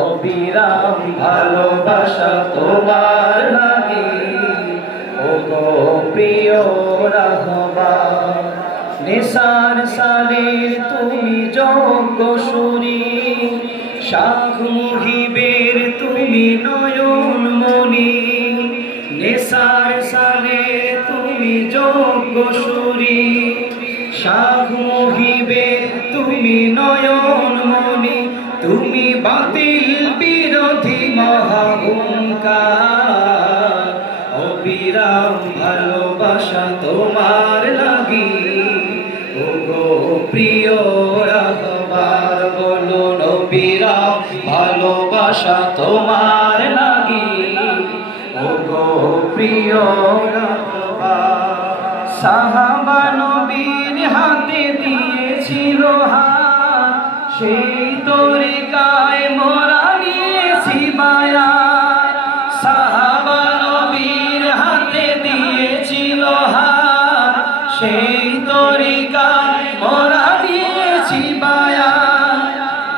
অবিরাম ভালোবাসা তোমার লাগি ওগো প্রিয় রাহমান। নিসার সালের তুমি যোগ্য সুরি, শাখ মুহিবের তুমি নয়ন মনি। নিসার সালের তুমি যোগ্য সুরি, শাখ মুহিবের তুমি নয়ন মনি। তুমি বাতিল বিরোধী মহাহুঙ্কার, অবিরাম ভালোবাসা তোমার লাগি ওগো প্রিয় রাহবার। বলুন অবিরাম ভালোবাসা তোমার লাগি ওগো প্রিয় রাহবার। সাহাবা নবীর হাতে দিয়েছিল হাত, সেই তরিকায় মোরা নিয়েছি বায়াত। সাহাবা নবীর হাতে দিয়েছিল হাত, সেই তরিকায় মোরা নিয়েছি বায়াত।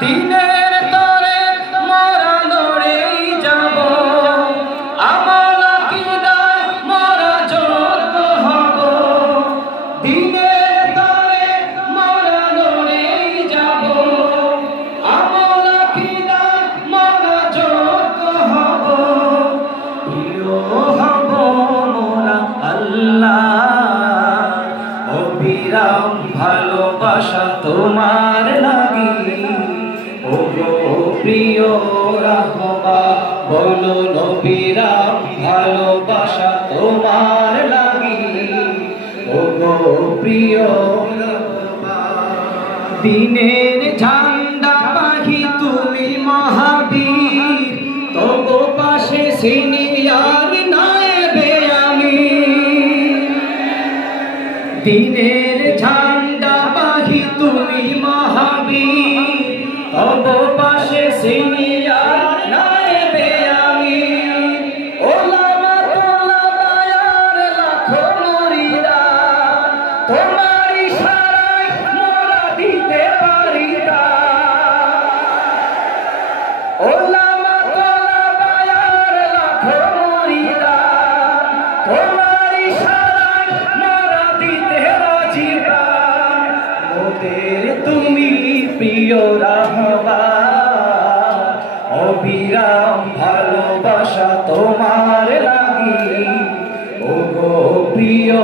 দিনের তরে মোরা লড়েই যাব, আমল আকীদায় মোরা যোগ্য হব। দিনের তরে মোরা লড়েই যাব, আমল আকীদায় মোরা যোগ্য হব। প্রিয় হব মোরা আল্লাহ, অবিরাম ভালোবাসা তোমার লাগি ওগো প্রিয় রাহমান। বলুন অবিরাম ভালোবাসা তোমার লাগি ওগো প্রিয় রাহমান। দিনের ঝান্ডা বাহি তুমি মহাবীর, তবু পাশে সিনিয়র নায়েবে আমির। দিনের ঝান্ডা বাহি তুমি মহাবীর, তবু পাশে সিনিয়র নায়েবে আমির। ওলামা তোলাবায়ার লাখো মুরিদান, তোমার ইশারায় মোরা দিতে পারি দান। ওলামা তোলাবায়ার লাখো মুরিদান, তোমার ইশারায় মোরা দিতে রাজি দান। মোদের তুমি প্রিয় রাহমান, অবিরাম ভালোবাসা তোমার লাগি ওগো প্রিয়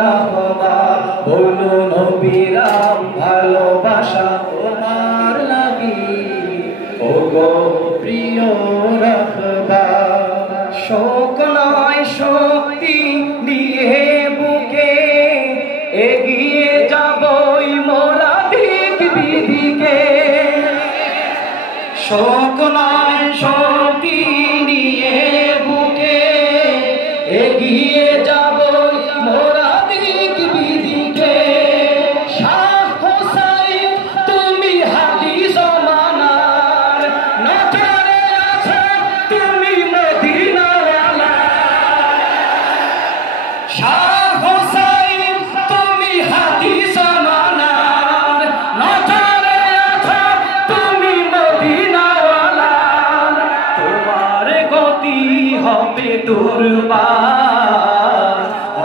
রাহমান। বলুন অবিরাম ভালোবাসা তোমার লাগি ওগো প্রিয় রাহমান। শোক নয় শক্তি নিয়ে বুকে এগিয়ে যাবই মোরা দিক বিদিকে। শোক নয় শক্তি নিয়ে বুকে এগিয়ে যাবই মোরা দিক বিদিকে। শাহ হোসাইন তুমি হাদি জমানার, নজরে আছে তুমি মদিনাওয়ালা। শাহ হোসাইন তুমি হাদি জমানার, নজরে আছে তুমি মদিনাওয়ালা। তোমার গতি হবে দুর্বার,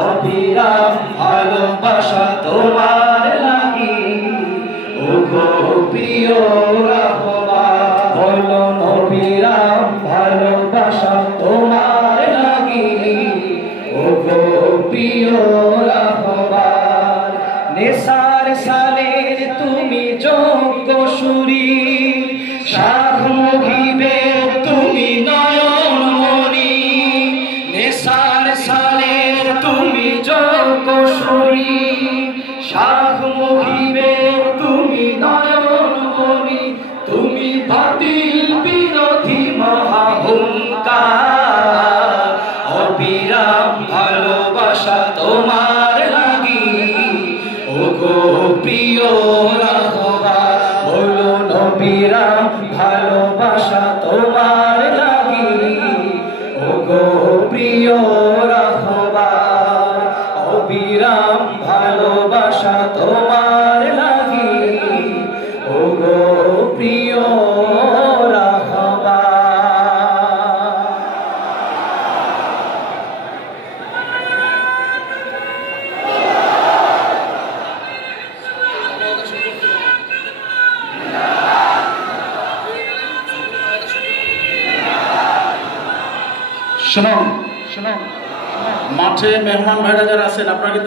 অবিরাম ভালোবাসা তোমার লাগি ওগো প্রিয় রাহমান। বলুন অবিরাম ভালোবাসা তোমার লাগি ওগো প্রিয় রাহমান। নিসার সালের তুমি যোগ্য সুরি, শাখ মুহিবের তুমি নয়ন মনি। নিসার সালের তুমি যোগ্য সুরি, শাখ মুহিবের তুমি নয়ন মনি। তুমি বাতিল বিরোধী মহাহুঙ্কার, অবিরাম ভালোবাসা তোমার লাগি ওগো প্রিয় রাহমান। বলুন অবিরাম ভালোবাসা তোমার লাগি ওগো প্রিয় রাহমান। অবিরাম ভালোবাসা তোমার লাগি ওগো প্রিয় শুনুন, মাঠে মেহমান ভাইরা যারা আছেন আপনারা